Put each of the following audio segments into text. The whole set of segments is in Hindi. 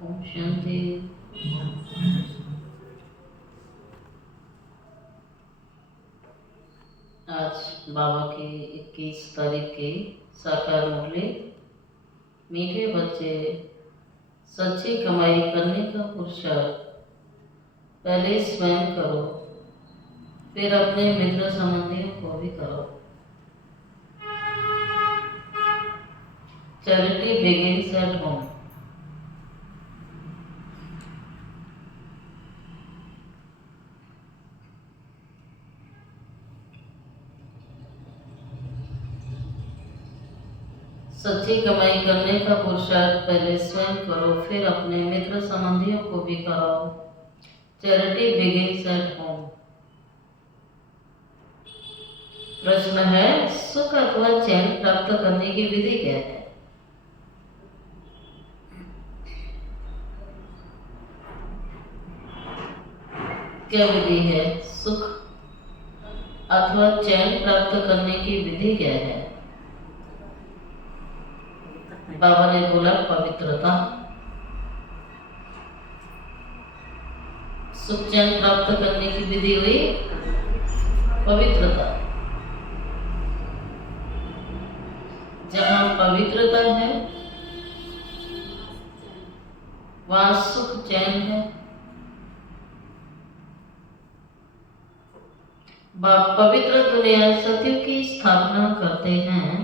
ओम शांति। आज बाबा की 21 तारीख की साकार मुरली। मीठे बच्चे, सच्ची कमाई करने का पुरुषार्थ पहले स्वयं करो, फिर अपने मित्र संबंधियों को भी करो। Charity begins at home. सच्ची कमाई करने का पुरुषार्थ पहले स्वयं करो, फिर अपने मित्र संबंधियों को भी कराओ। Charity begins at home. प्रश्न है, सुख अथवा चैन प्राप्त करने की विधि क्या है? क्या विधि है? सुख अथवा चैन प्राप्त करने की विधि क्या है? बाबा ने बोला पवित्रता। सुख चैन प्राप्त करने की विधि हुई पवित्रता। जहाँ पवित्रता है वहाँ सुख चैन है। पवित्र दुनिया सत्य की स्थापना करते हैं।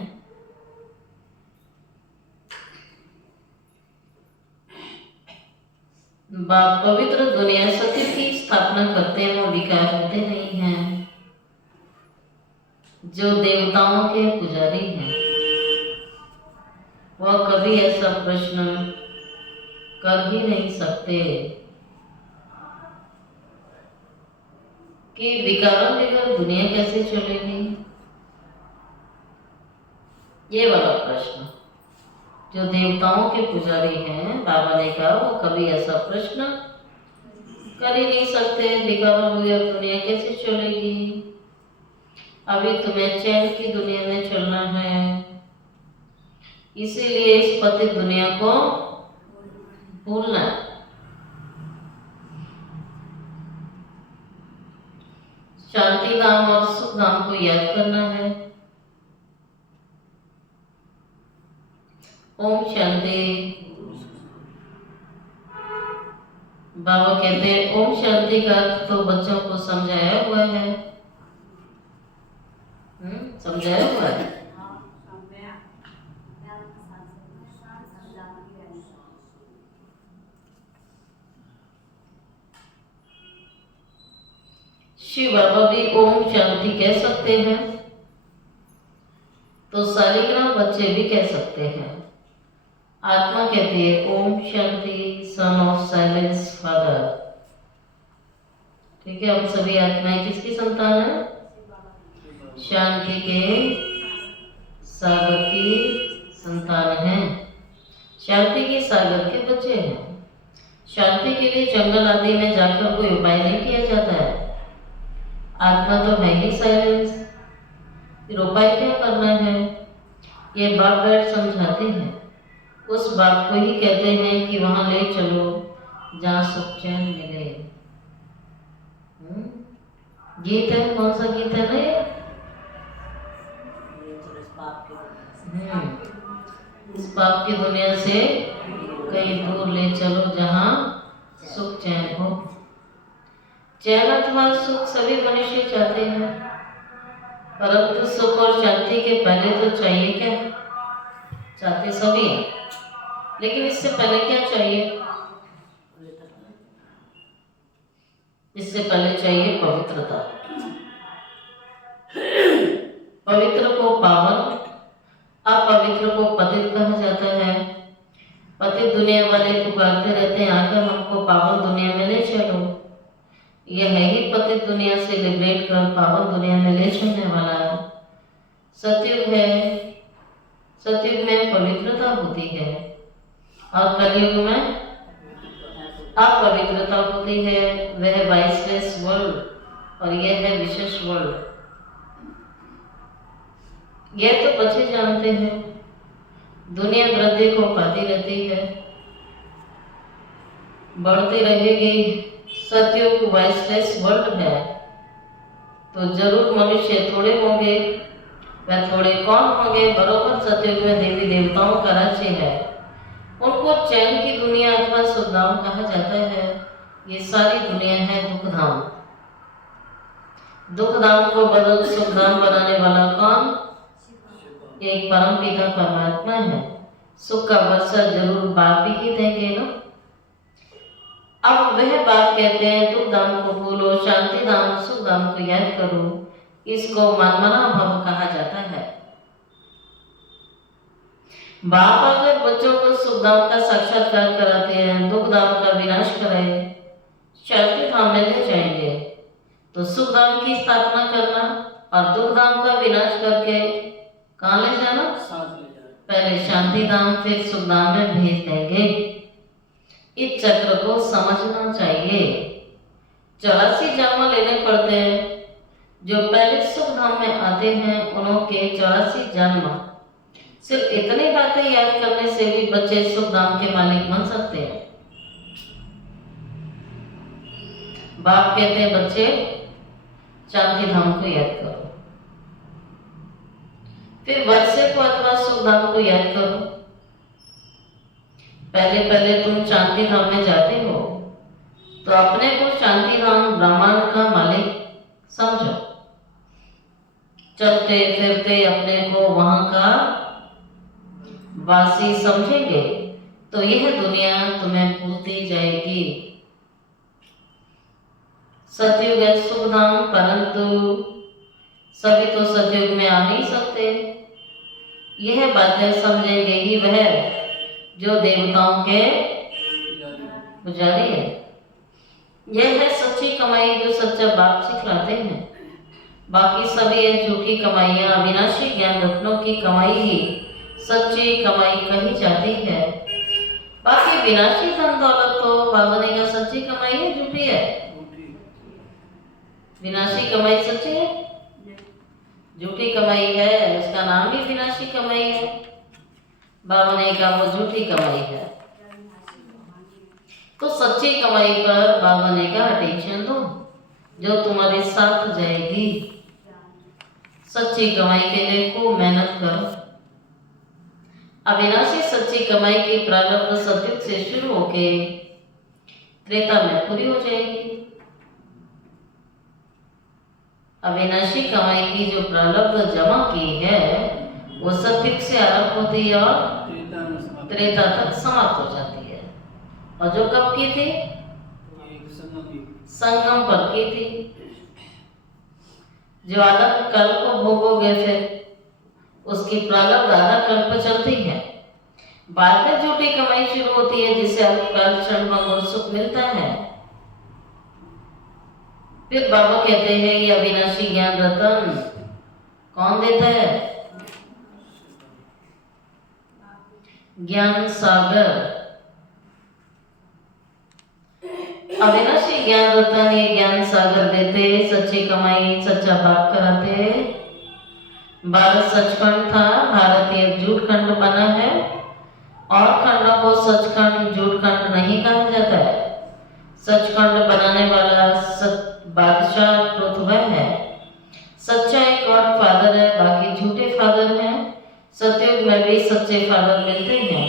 पवित्र दुनिया सत्य की स्थापना करते हैं, वो विकार होते नहीं हैं। जो देवताओं के पुजारी हैं वह कभी ऐसा प्रश्न कर ही नहीं सकते कि विकारों बगैर दुनिया कैसे चलेगी। ये वाला प्रश्न जो देवताओं के पुजारी हैं, बाबा ने कहा वो कभी ऐसा प्रश्न कर ही नहीं सकते, विकारों बगैर दुनिया कैसे चलेगी। अभी तुम्हें चैन की दुनिया में चलना है, इसीलिए इस पतित दुनिया को भूलना है। शांति धाम और सुख धाम को याद करना है। ओम शांति। बाबा कहते हैं ओम शांति का अर्थ तो बच्चों को समझाया हुआ है। समझाया हुआ है। शिव बाबा भी ओम शांति कह सकते हैं, तो सालिग्राम बच्चे भी कह सकते हैं। आत्मा कहती है Om Shanti, son of silence father. ठीक है, हम सभी आत्माएं किसकी संतान है? शांति के सागर की संतान हैं। शांति के सागर के बच्चे हैं। शांति के लिए जंगल आदि में जाकर कोई उपाय नहीं किया जाता है। आत्मा तो है ही साइलेंस, फिर उपाय क्या करना है? ये बाप बैठ समझाते हैं। उस बात को ही कहते हैं कि वहां ले चलो जहाँ सुख चैन मिले। गीत है, कौन सा गीत है ना ये? इस पाप की दुनिया से कहीं दूर ले चलो जहाँ सुख चैन हो। चैन अथवा सुख सभी मनुष्य चाहते हैं, परंतु सुख और शांति के पहले तो चाहिए क्या? चाहते सभी हैं, लेकिन इससे पहले क्या चाहिए? इससे पहले चाहिए पवित्रता। पवित्र को पावन, अपवित्र को पतित कहा जाता है। पतित दुनिया वाले पुकारते रहते हैं आकर हमको पावन दुनिया में ले चलो। यह है ही पतित दुनिया से लिबरेट कर पावन दुनिया में ले चलने वाला सतयुग है। सतयुग में पवित्रता होती है और कलयुग में अपवित्रता होती है। वह वाइसलेस वर्ल्ड और यह है विशेष वर्ल्ड। यह तो बच्चे जानते हैं। दुनिया वृद्धि को पाती रहती है। बढ़ती रहेगी। सतयुग वाइसलेस वर्ल्ड है, तो जरूर मनुष्य थोड़े होंगे। वह थोड़े कौन होंगे? बरोबर सतयुग में देवी देवताओं का राज्य है। उनको चैन की दुनिया अथवा सुखधाम कहा जाता है। ये सारी दुनिया है दुखधाम। दुखधाम को बदल सुखधाम बनाने वाला कौन? एक परम पिता परमात्मा है। सुख का वर्षा जरूर बाप ही देंगे ना। अब वह बात कहते हैं दुख धाम को भूलो, शांति धाम सुख धाम को याद करो। इसको मनमना भव कहा जाता है। बाप अगर बच्चों को सुख धाम का साक्षात्कार कराते हैं, दुख धाम का विनाश कराए, शांति धाम में ले जाएंगे, तो सुख धाम की स्थापना करना और दुख धाम का विनाश करके कहाँ ले जाना? पहले शांति धाम फिर सुख धाम में भेज देंगे। इस चक्र को समझना चाहिए। 84 जन्म लेने पड़ते हैं। जो पहले सुख धाम में आते हैं उनके 84 जन्म। सिर्फ इतनी बातें याद करने से भी बच्चे सुख धाम के मालिक बन सकते हैं। बाप कहते हैं बच्चे शांति धाम को याद करो, फिर वर्षे को अथवा सुख धाम को याद करो। पहले तुम शांति धाम में जाते हो तो अपने को शांति धाम ब्रह्मांड का मालिक समझो। चलते फिरते अपने को वहां का वासी समझेंगे तो यह दुनिया तुम्हें भूलती जाएगी। सतयुग है सुख धाम, परंतु सभी तो सतयुग में आ नहीं सकते। यह बातें समझेंगे ही वह जो देवताओं के पुजारी है। यह है सच्ची कमाई जो सच्चा बाप सिखलाते हैं। बाकी सभी ये झूठी कमाइयाँ, अविनाशी ज्ञान रत्नों की कमाई ही सच्ची कमाई कही जाती है। बाकी विनाशी धन दौलत तो बाबने का सच्ची कमाई है, झूठी है? विनाशी कमाई सच्ची है, झूठी कमाई है। उसका नाम भी विनाशी कमाई है। बाबने का वो झूठी कमाई है। तो सच्ची कमाई पर बाबने का अटेंशन दो जो तुम्हारे साथ जाएगी। सच्ची कमाई के लिए खूब मेहनत करो। अविनाशी सच्ची कमाई की प्रारब्ध सतयुग से शुरू होके त्रेता में पूरी हो जाएगी। अविनाशी कमाई की जो प्रारब्ध जमा की है वो सतयुग से आरंभ होती है और त्रेता तक समाप्त हो जाती है। और जो कब की थी? संगम पर की थी। जो आधा कल्प को भोगोगे फिर उसकी प्रारब्ध आधा कल्प चलती है। बाद में झूठी कमाई शुरू होती है जिससे अल्पकाल क्षण भंगुर सुख मिलता है। फिर बाबा कहते हैं ये अविनाशी ज्ञान रतन कौन देता है? ज्ञान सागर। अविनाशी ज्ञान रतन ये ज्ञान सागर देते, सच्ची कमाई सच्चा बाप कराते। भारत सचखंड था, भारत एक झूठ खंड बना है और खंडों को सचखंड झूठ खंड नहीं कहा जाता है। सचखंड बनाने वाला बादशाह पृथ्वी है। सच्चा एक गॉड फादर है, बाकी झूठे फादर हैं। सतयुग में भी सच्चे फादर मिलते हैं,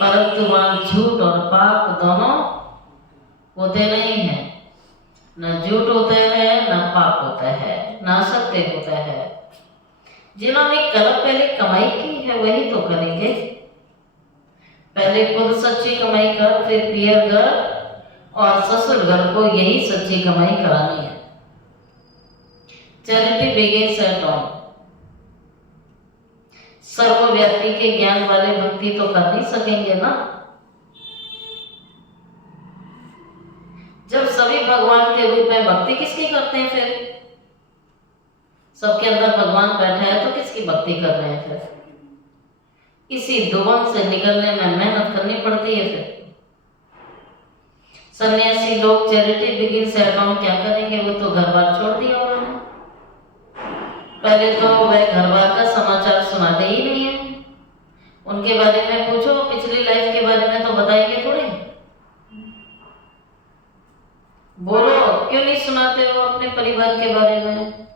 परंतु वहां झूठ और पाप दोनों होते नहीं हैं। न झूठ होता है न पाप होता है, न सत्य होता है। जिन्होंने कल पहले कमाई की है वही तो करेंगे। पहले खुद सच्ची कमाई कर, फिर पियर घर और ससुर घर को यही सच्ची कमाई करानी है। Charity begins at home. सर्वव्यापी के ज्ञान वाले भक्ति तो कर नहीं सकेंगे ना। जब सभी भगवान के रूप में भक्ति किसकी करते हैं? फिर सबके अंदर भगवान बैठा है तो किसकी भक्ति कर रहे हैं? फिर इसी दुबन से निकलने में मेहनत करनी पड़ती है। फिर सन्यासी लोग चैरिटी बिगिंस एट होम क्या करेंगे? वो तो घर बार छोड़ दिया उन्होंने। पहले तो वह घर बार का समाचार सुनाते ही नहीं है। उनके बारे में पूछो, पिछली लाइफ के बारे में तो बताएंगे थोड़े। परिवार के बारे में?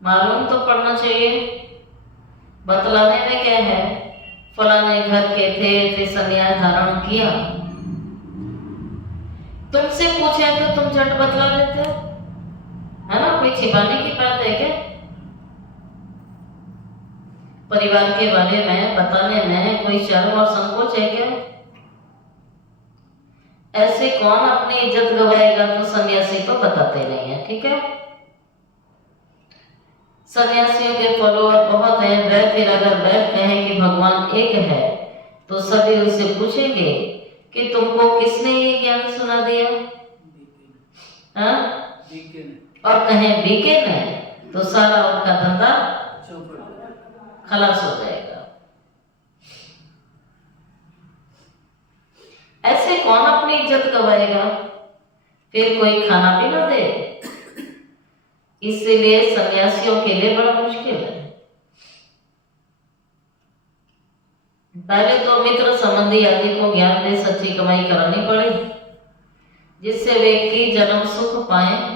मालूम तो पड़ना चाहिए। बतलाने में क्या है, फलाने घर के थे, फिर संन्यास धारण किया। तुमसे पूछे तो तुम झट बतला देते हो, है ना? कोई छिपाने की बात है क्या? परिवार के बारे में बताने में कोई शर्म और संकोच है क्या? ऐसे कौन अपनी इज्जत गवाएगा? तो सन्यासी तो बताते नहीं है, ठीक है? सन्यासियों के फॉलोअर बहुत हैं। वह फिर अगर वह कहें कि भगवान एक है तो सभी उनसे पूछेंगे कि तुमको किसने ये ज्ञान सुना दिया? हाँ? और कहें बीके ने, तो सारा उनका धंधा खलास हो जाएगा। ऐसे कौन अपनी इज्जत गवाएगा? फिर कोई खाना भी ना दे। इसलिए सन्यासियों के लिए बड़ा मुश्किल है। पहले तो मित्र संबंधी आदि को ज्ञान दे सच्ची कमाई करानी पड़े, जिससे व्यक्ति जन्म सुख पाए।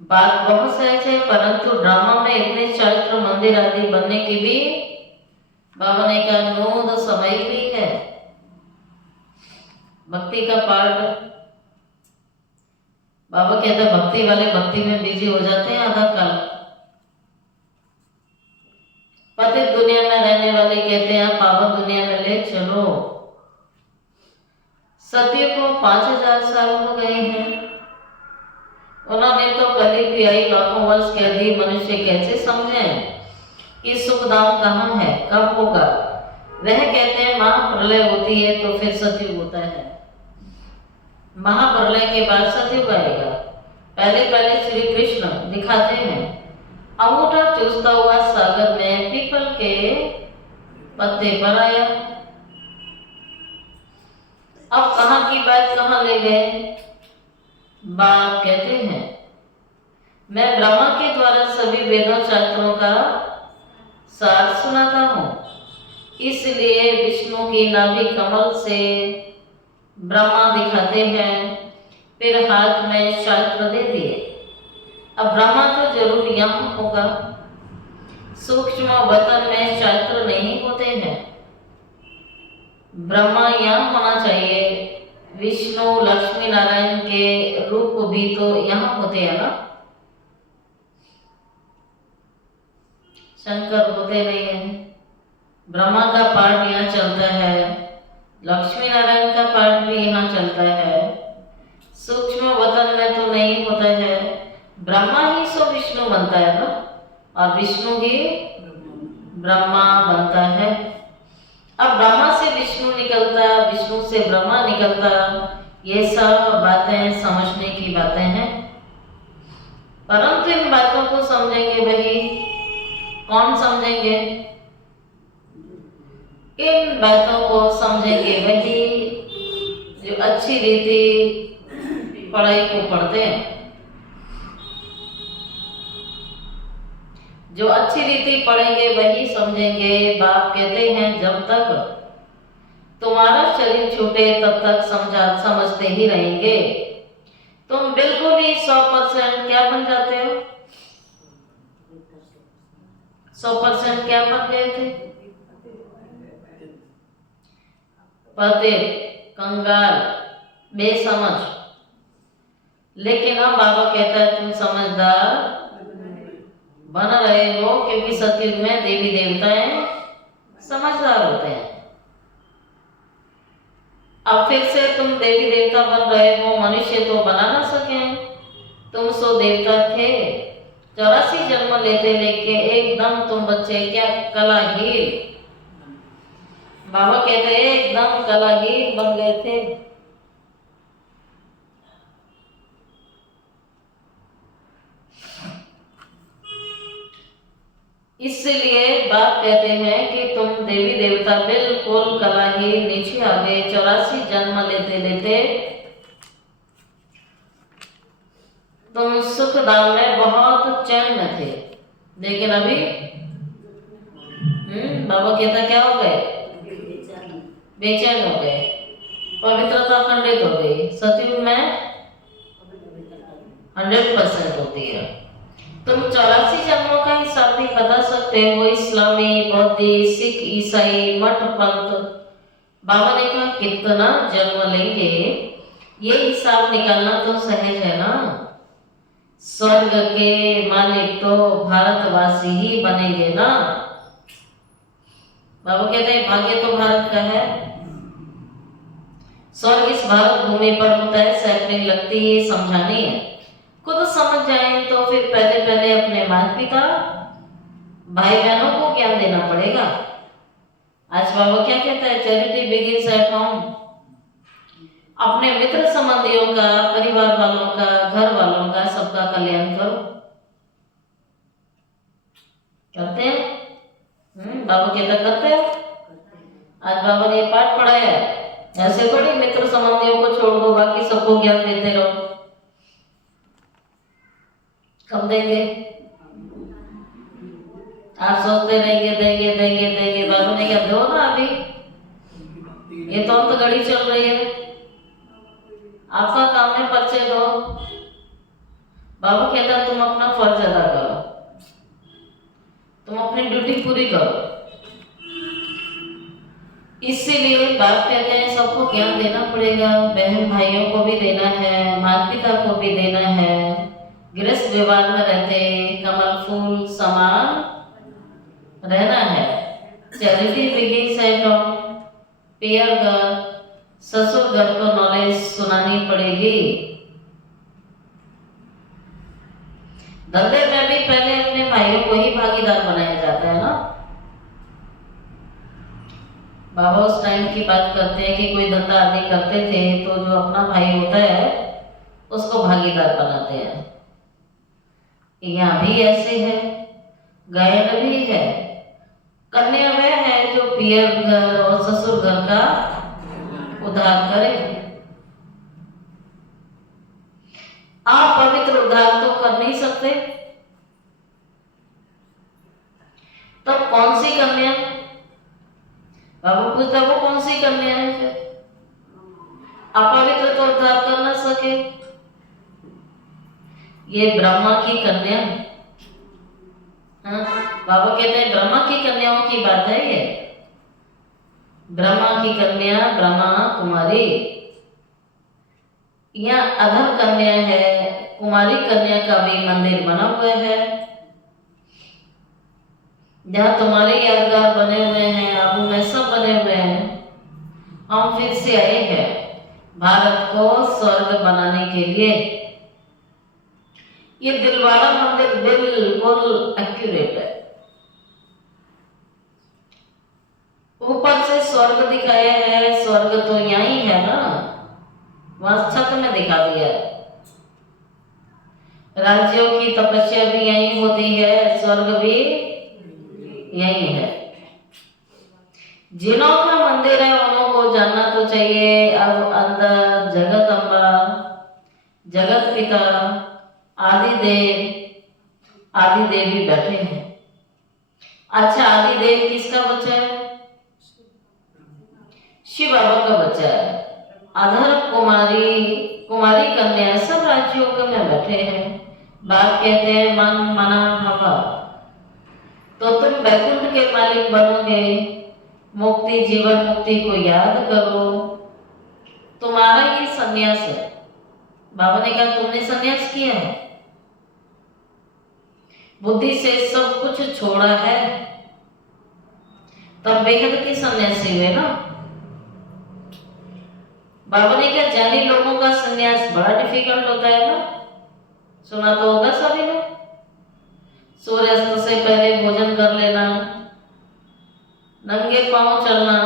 बात बहुत सहज है, परंतु ड्रामा में इतने चरित्र मंदिर आदि बनने की भी बाबा ने का नोद समय भी है। भक्ति का पार्ट बाबा कहते हैं, भक्ति वाले भक्ति में बिजी हो जाते हैं आधा काल। पतित दुनिया में रहने वाले कहते हैं पावन दुनिया में ले चलो। सत्य को 5000 साल हो गए हैं। उन्होंने तो कभी भी आई लाखों वर्ष कह दी। मनुष्य कैसे समझे कि सुख धाम कहाँ है, कब होगा? वह कहते हैं महाप्रलय होती है तो फिर सतयुग होता है। महाप्रलय के बाद सतयुग आएगा। पहले श्री कृष्ण दिखाते हैं अंगूठा चूसता हुआ सागर में पीपल के पत्ते पर आया। अब कहाँ की बात कहाँ ले गए? बाप कहते हैं मैं ब्रह्मा के द्वारा सभी वेदों शास्त्रों का सार सुनाता हूँ। इसलिए विष्णु की नाभि कमल से ब्रह्मा दिखाते हैं, फिर हाथ में शास्त्र दे दिए। अब ब्रह्मा तो जरूर यहाँ होगा। सूक्ष्म वतन में शास्त्र नहीं होते हैं। ब्रह्मा यहाँ होना चाहिए। विष्णु लक्ष्मी नारायण के रूप भी तो यहाँ होते हैं ना। शंकर होते नहीं है। ब्रह्मा का पाठ यहाँ चलता है, लक्ष्मी नारायण का पाठ भी यहाँ चलता है। सूक्ष्म वतन में तो नहीं होता है। ब्रह्मा ही सो विष्णु बनता है ना, और विष्णु ही ब्रह्मा बनता है। अब ब्रह्मा से विष्णु निकलता, विष्णु से ब्रह्मा निकलता, ये सब बातें समझने की बातें हैं। परंतु इन बातों को समझेंगे वही, कौन समझेंगे? इन बातों को समझेंगे वही जो अच्छी रीति पढ़ाई को पढ़ते हैं, जो अच्छी रीति पढ़ेंगे वही समझेंगे। बाप कहते हैं जब तक तुम्हारा शरीर छूटे तब तक समझते ही रहेंगे। तुम बिल्कुल ही 100% क्या बन जाते हो? 100% क्या बन गए थे? पतित, कंगाल, बेसमझ। लेकिन अब बाबा कहता है तुम समझदार बन रहे हो, क्योंकि सतयुग में देवी देवताएं समझदार होते हैं। अब फिर से तुम देवी देवता बन रहे हो, मनुष्य तो बना ना सके। तुम सो देवता थे। 84 जन्म लेते लेके एकदम तुम बच्चे क्या कलाहीन। बाबा कहते एकदम कलाहीन बन गए थे। इसलिए बाप कहते हैं कि तुम देवी देवता बिल्कुल कलाहीन नीचे आ गए। 84 जन्म लेते लेते तुम सुख धाम में बहुत चैन में थे, लेकिन अभी बाबा कहता क्या हो गए? बेचैन हो गए। पवित्रता खंडित हो गई। सतयुग में 100% होती है। तुम 84 जन्मों का हिसाब भी बता सकते हो, इस्लामी, बौद्धी, सिख, ईसाई, मठ, पंथ। बाबा ने कहा कितना जन्म लेंगे, ये हिसाब निकालना तो सहज है ना। स्वर्ग के मालिक तो भारतवासी ही बनेंगे ना। बाबा कहते हैं भाग्य तो भारत का है। स्वर्ग इस भारत भूमि पर होता है, सैकड़ों लगती है, समझानी है। खुद समझ जाए तो फिर पहले पहले अपने माता पिता भाई बहनों को ज्ञान देना पड़ेगा। आज बाबा क्या कहता है, चैरिटी बिगिंस एट होम। अपने मित्र संबंधियों का, परिवार वालों का, घर वालों का, सबका कल्याण करो। करते हैं बाबा कहता करते हैं। आज बाबा ने पाठ पढ़ाया है, ऐसे थोड़ी मित्र संबंधियों को छोड़ दो बाकी सबको ज्ञान देते रहो। कब देंगे? आप सोचते रहेंगे देंगे देंगे देंगे, बाबा ने क्या दो ना अभी, ये तो अंत घड़ी चल रही है। आपका काम है पर्चे दो। बाबा कहता तुम अपना फर्ज अदा करो, तुम अपनी ड्यूटी पूरी करो। इसीलिए बाप कहते हैं सबको ज्ञान देना पड़ेगा, बहन भाइयों को भी देना है, माता पिता को भी देना है। गृहस्थ व्यवहार में रहते कमल फूल समान रहना है। Charity begins at home. पियर घर, ससुर घर को नॉलेज सुनानी पड़ेगी। धंधे में भी पहले अपने भाइयों को ही भागीदार बनाया जाता है ना। बाबा उस टाइम की बात करते हैं कि कोई धंधा आदि करते थे तो जो अपना भाई होता है उसको भागीदार बनाते हैं। यहाँ भी ऐसे है, गायन भी है। कन्या वह है जो पियर घर और ससुर घर का उद्धार करे। आप पवित्र उद्धार तो कर नहीं सकते, तो कौन सी कन्या? बाबू पूछता वो कौन सी कन्या है फिर? अपवित्र तो उद्धार कर न सके। ये ब्रह्मा की कन्या। हाँ, बाबा कहते हैं ब्रह्मा की कन्याओं की बात है ये। ब्रह्मा की कन्या ब्रह्मा कुमारी, यहाँ अधर कन्या है, कुमारी कन्या का भी मंदिर बना हुआ है जहाँ तुम्हारे यादगार बने हुए हैं, आबू में सब बने हुए हैं। हम फिर से आए हैं भारत को स्वर्ग बनाने के लिए। ये दिलवाड़ा मंदिर बिल्कुल एक्यूरेट है। ऊपर से स्वर्ग दिखाया है, स्वर्ग तो यहीं है ना, वहां छत में दिखा दिया है। राज्यों की तपस्या भी यहीं होती है, स्वर्ग भी यही है। जिनों का मंदिर है उन्हों को जानना तो चाहिए अब अंदर जगत अम्बा, जगत पिता, आदि देवी बैठे हैं। अच्छा, आदि देव किसका बच्चा है? शिव बाबा का बच्चा है। अधर कुमारी कन्या सब राज्यों में बैठे हैं। बाप कहते हैं मन मना भवा, तो तुम वैकुंठ के मालिक बनोगे। मुक्ति जीवन मुक्ति को याद करो, तुम्हारा ये संन्यास है। बाबा ने कहा तुमने संन्यास किया है, बुद्धि से सब कुछ छोड़ा है, तब बेहद की सन्यासी हुए ना। बाबा ने कहा जानी लोगों का संन्यास बड़ा डिफिकल्ट होता है ना, सुना तो होगा सभी ने। सूर्यास्त से पहले भोजन कर लेना, नंगे पांव चलना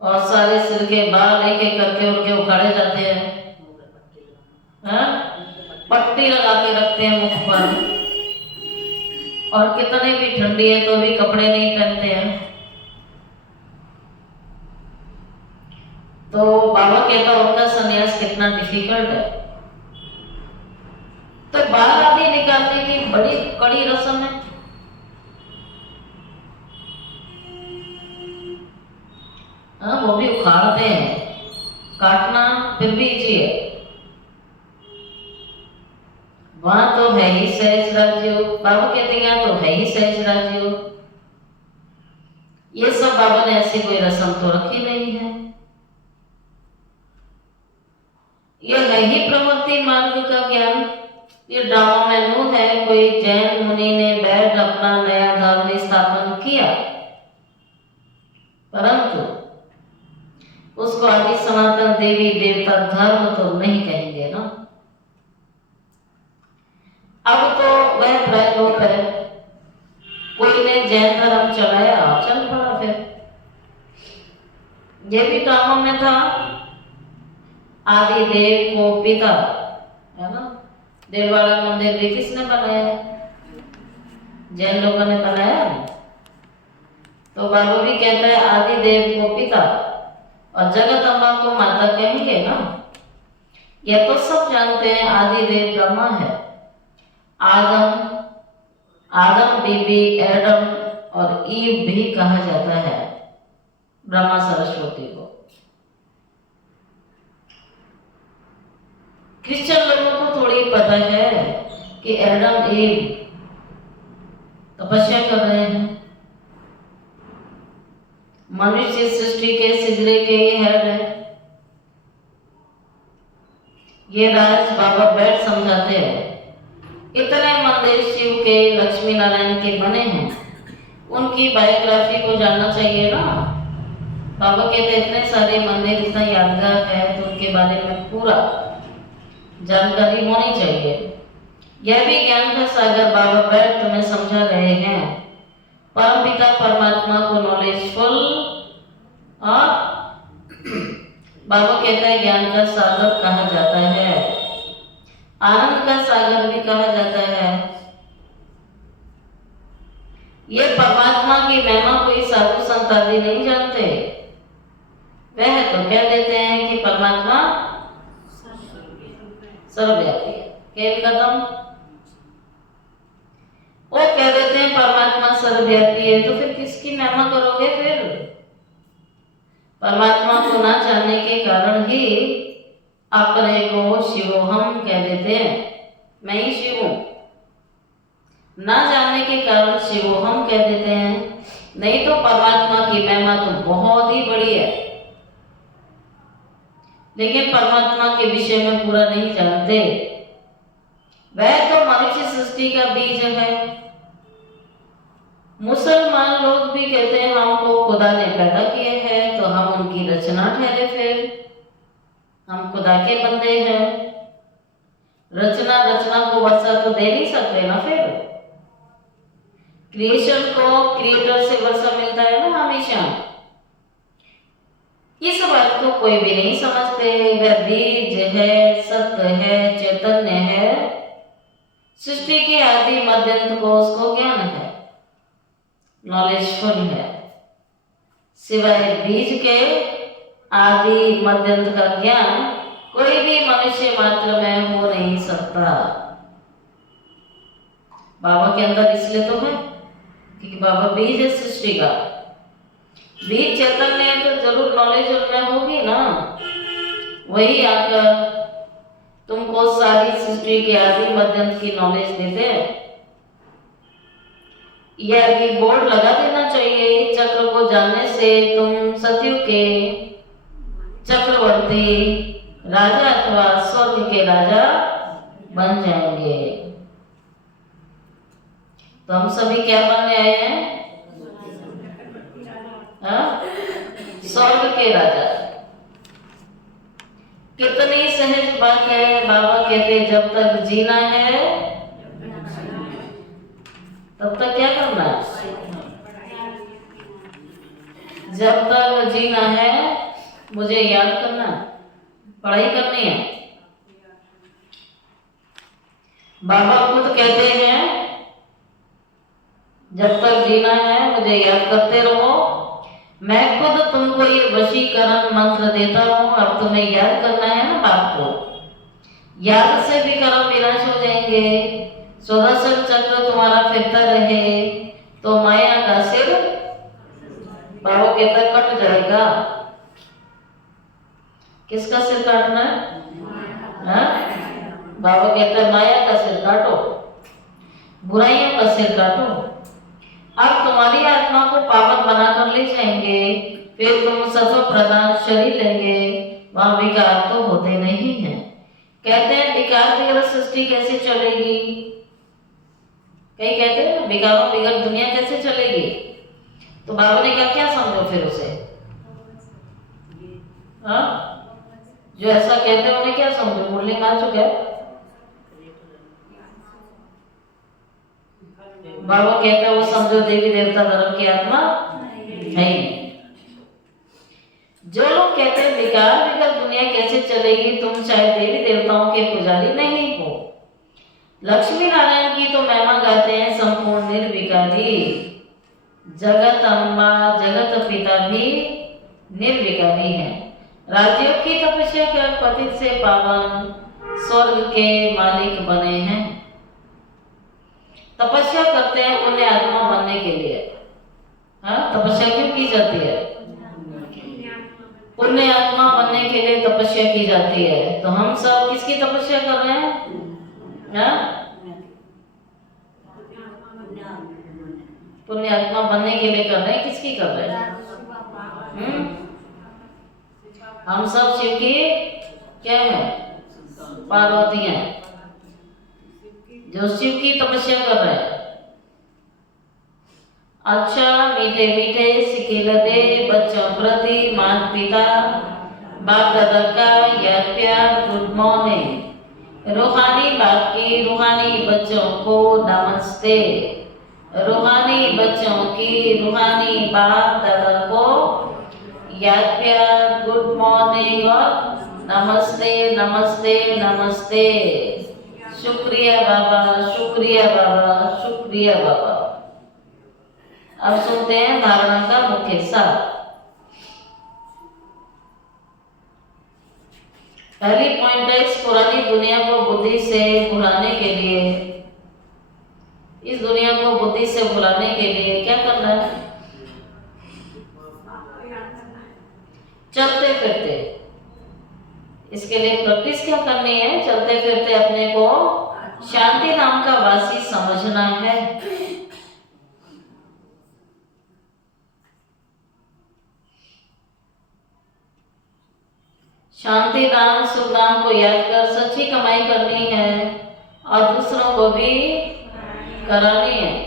और सारे सिर के बाल एक एक करके उनके उखाड़े जाते हैं। हाँ? पट्टी लगा के रखते हैं मुख पर, और कितने भी ठंडी है तो भी कपड़े नहीं पहनते हैं। तो बाबा कहता उनका संन्यास कितना डिफिकल्ट है। तो बाल आदि निकालने की बड़ी कड़ी रस्म है। वो भी उखाड़ते हैं, काटना फिर भी इजी है। वहां तो है ही सहज राजयोग। बाबा कहते हैं यहाँ तो है ही सहज राजयोग। ये सब बाबा ने ऐसी कोई रस्म तो रखी नहीं है। ये है ही प्रवृत्ति मार्ग का ज्ञान। ये ड्रामा में है कोई जैन मुनि ने बैठ अपना नया धर्म स्थापन किया, परंतु उसको आदि सनातन देवी देवता धर्म तो नहीं कहेंगे ना। अब तो वह प्रलोभ है, कोई ने जैन धर्म चलाया, चल पड़ा। फिर ये भी ड्रामा में था। आदि देव को पिता है ना। देववाड़ा मंदिर भी किसने बनाया? जैन लोगों ने बनाया। तो बाबा भी कहता है आदि देव को पिता और जगत अम्बा को माता कहेंगे ना। यह तो सब जानते हैं आदि देव ब्रह्मा है। आदम बीबी एडम और ईव भी कहा जाता है ब्रह्मा सरस्वती को। क्रिश्चियन लोगों को थोड़ी पता है कि एडम ईव तपस्या कर रहे हैं। मनुष्य सृष्टि के सिलसिले के ये हेड है। ये राज बाबा बैठ समझाते हैं। इतने मंदिर शिव के लक्ष्मी नारायण के बने हैं, उनकी बायोग्राफी को जानना चाहिए ना। बाबा कहते इतने सारे मंदिर इतना यादगार है तो उनके बारे में पूरा जानकारी होनी चाहिए। यह भी ज्ञान का सागर बाबा बैठ तुम्हें समझा रहे हैं। परम पिता परमात्मा को नॉलेजफुल और बाबा कहता है ज्ञान का सागर कहा जाता है, आनंद का सागर भी कहा जाता है। ये परमात्मा की महिमा कोई साधु संत आदि नहीं जानते। वह तो कह देते हैं कि परमात्मा सर्वव्यापी है। खेल खत्म। वो कह देते हैं परमात्मा सर्वव्यापी है, तो फिर किसकी महिमा करोगे? फिर परमात्मा को ना जानने के कारण ही अपने को शिवोहम कह देते हैं, मैं ही शिव हूं। ना जानने के कारण शिवोहम कह देते हैं। नहीं तो परमात्मा की महिमा तो बहुत ही बड़ी है, लेकिन परमात्मा के विषय में पूरा नहीं जानते। वह तो मनुष्य सृष्टि का बीज है। मुसलमान लोग भी कहते हैं हमको खुदा ने पैदा किया है, तो हम उनकी रचना ठहरे। फिर हम खुदा के बंदे हैं। रचना को वर्षा तो दे नहीं सकते ना। फिर क्रिएशन को क्रिएटर से वर्षा मिलता है ना हमेशा। इस बात को कोई भी नहीं समझते। वह बीज है, सत्य है, चैतन्य है, सृष्टि के आदि मध्यंत को उसको ज्ञान है, नॉलेजफुल है। सिवाय बीज के आदि मध्यंत का ज्ञान कोई भी मनुष्य मात्र में हो नहीं सकता। बाबा के अंदर इसलिए तो है क्योंकि बाबा बीज है सृष्टि का। बीज चैतन्य है तो जरूर नॉलेज उनमें होगी ना। वही आकर तुमको सारी सृष्टि के आदि मध्यंत की नॉलेज देते हैं। यह भी बोर्ड लगा देना चाहिए। चक्र को जानने से तुम सतयुग के चक्रवर्ती राजा अथवा स्वर्ग के राजा बन जाएंगे। तो हम सभी क्या बनने आए हैं? स्वर्ग के राजा। कितनी सहज बात है। बाबा कहते जब तक जीना है तब तक क्या करना है? जब तक जीना है मुझे याद करना, पढ़ाई करनी है। बाबा खुद कहते हैं जब तक जीना है मुझे याद करते रहो। मैं खुद तुमको ये वशीकरण मंत्र देता हूँ। अब तुम्हें याद करना है ना बाप को। याद से भी कर्म विनाश हो जाएंगे। सुदर्शन चक्र तुम्हारा फिरता रहे तो माया का सिर बाबा कहता कट जाएगा। किसका सिर काटना है? बाबा कहते हैं माया का सिर काटो, बुराइयों का सिर काटो। अब तुम्हारी आत्मा को पावन बनाकर ले जाएंगे, फिर तुम सत्व प्रधान शरीर लेंगे, वहां विकार तो होते नहीं है। कहते हैं विकार बगैर सृष्टि कैसे चलेगी? कई कहते हैं विकारों बगैर दुनिया कैसे चलेगी? तो बाबा ने कहा क्या समझो फिर उसे, हाँ? जो ऐसा कहते हैं उन्हें क्या समझो? मुरली मार चुका है। बाबा कहते हैं वो समझो देवी देवता धर्म की आत्मा है। जो लोग कहते हैं विकार बगैर दुनिया कैसे चलेगी, तुम चाहे देवी देवताओं के पुजारी नहीं हो, लक्ष्मी नारायण की तो महिमा गाते हैं संपूर्ण निर्विकारी, जगत अम्बा जगत पिता भी निर्विकारी है। राज्यों की तपस्या कर पतित से पावन स्वर्ग के मालिक बने हैं। तपस्या करते हैं पुण्य आत्मा बनने के लिए। हाँ, तपस्या क्यों की जाती है? पुण्य आत्मा बनने के लिए तपस्या की जाती है। तो हम सब किसकी तपस्या कर रहे हैं? हाँ? पुण्य आत्मा बनने के लिए कर रहे हैं। किसकी कर रहे हैं? हम सब शिव की क्या है? पार्वती हैं, जो शिव की तपस्या कर रहे हैं। अच्छा, मीठे मीठे सिखिल दे बच्चों प्रति माता पिता बाप दादा का याद प्यार गुड मॉर्निंग। रूहानी बाप की रूहानी बच्चों को नमस्ते। रूहानी बच्चों की रूहानी बाप दादा को याद प्यार गुड मॉर्निंग और नमस्ते नमस्ते नमस्ते। शुक्रिया बाबा, शुक्रिया बाबा, शुक्रिया बाबा। अब सुनते हैं धारणा का मुख्य सार। पहली पॉइंट है, इस पुरानी दुनिया को बुद्धि से भुलाने के लिए, इस दुनिया को बुद्धि से भुलाने के लिए क्या करना है? चलते फिरते। इसके लिए प्रैक्टिस क्या करनी है? चलते फिरते अपने को शांति नाम का वासी समझना है। शांति नाम सुख नाम को याद कर सच्ची कमाई करनी है और दूसरों को भी करानी है।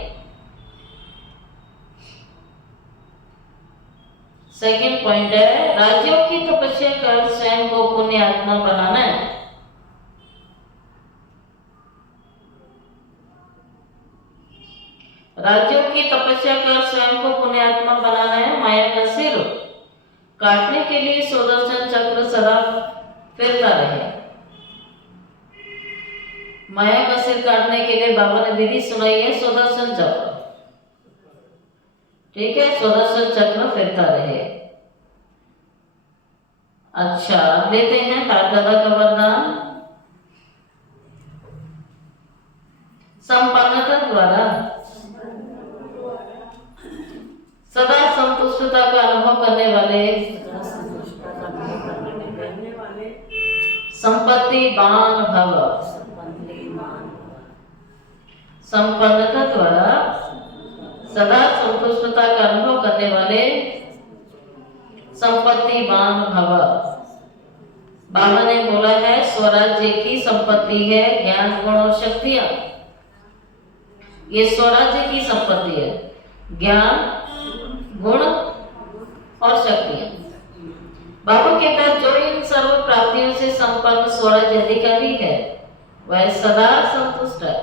सेकंड पॉइंट है, राज्यों की तपस्या कर स्वयं को पुण्य आत्मा बनाना है। राज्यों की तपस्या कर स्वयं को पुण्य आत्मा बनाना है। माया का सिर काटने के लिए सुदर्शन चक्र सदा फिरता रहे। माया का सिर काटने के लिए बाबा ने विधि सुनाई है, सुदर्शन चक्र। ठीक है, सुदर्शन चक्र फिरता रहे। अच्छा, अब लेते हैं बाप दादा का वरदान। संपन्नता द्वारा सदा संतुष्टता का अनुभव करने वाले संपत्तिवान भव। संपन्नता द्वारा सदा संतुष्टता का अनुभव करने वाले संपत्तिवान भव। बाबा ने बोला है स्वराज्य की संपत्ति है ज्ञान गुण और शक्तियां। ये स्वराज्य की संपत्ति है, ज्ञान गुण और शक्तियां। बाबा कहता है जो इन सर्व प्राप्तियों से संपन्न स्वराज्य अधिकारी है वह सदा संतुष्ट है।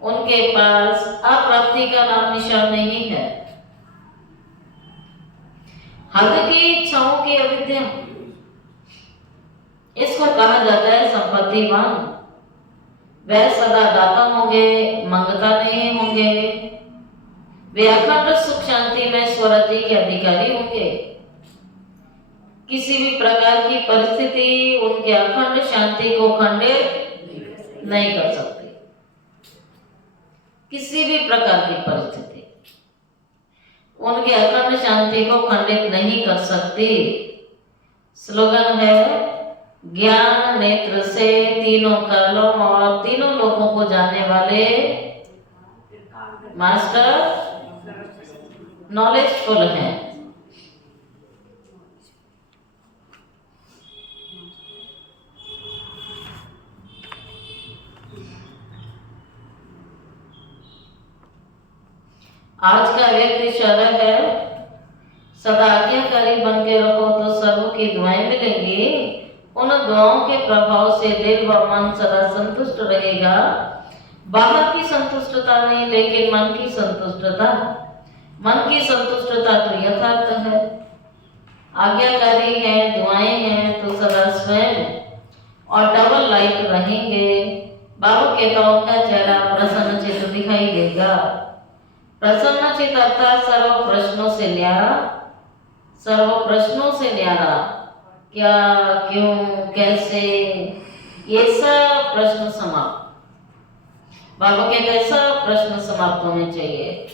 उनके पास अप्राप्ति का नाम निशान नहीं है। हद की इच्छाओं की अविद्या, इसको कहा जाता है संपत्तिवान। वह सदा दाता होंगे, मंगता नहीं होंगे। वे अखंड सुख शांति में स्वराज्य के अधिकारी होंगे। किसी भी प्रकार की परिस्थिति उनके अखंड शांति को खंडित नहीं कर सकती। किसी भी प्रकार की परिस्थिति उनके अखंड शांति को खंडित नहीं कर सकती। स्लोगन है ज्ञान नेत्र से तीनों कालों और तीनों लोगों को जानने वाले मास्टर नॉलेजफुल हैं। आज का व्यक्ति शरद है, सदा आज्ञाकारी बन के रहो तो सर्व की दुआएं मिलेंगी। उन दुआओं के प्रभाव से दिल व मन सदा संतुष्ट रहेगा। बाहर की संतुष्टता नहीं, लेकिन मन की संतुष्टता। मन की संतुष्टता तो यथार्थ है। आज्ञाकारी है, दुआएं हैं तो सदा स्वयं और डबल लाइट रहेंगे। बाबू के गाँव का चेहरा प्रसन्न चित्त दिखाई देगा। प्रसन्न चित्त अर्थात सर्व प्रश्नों से न्यारा। सर्व प्रश्नों से न्यारा, क्या, क्यों, कैसे, ये सब प्रश्न समाप्त। बाबा कहते हैं सब प्रश्न समाप्त होने चाहिए।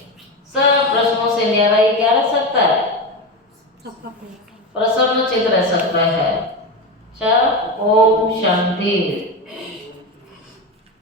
सब प्रश्नों से न्यारा ये क्या रह सकता है? प्रसन्न चित्त रह सकता है। ओम शांति।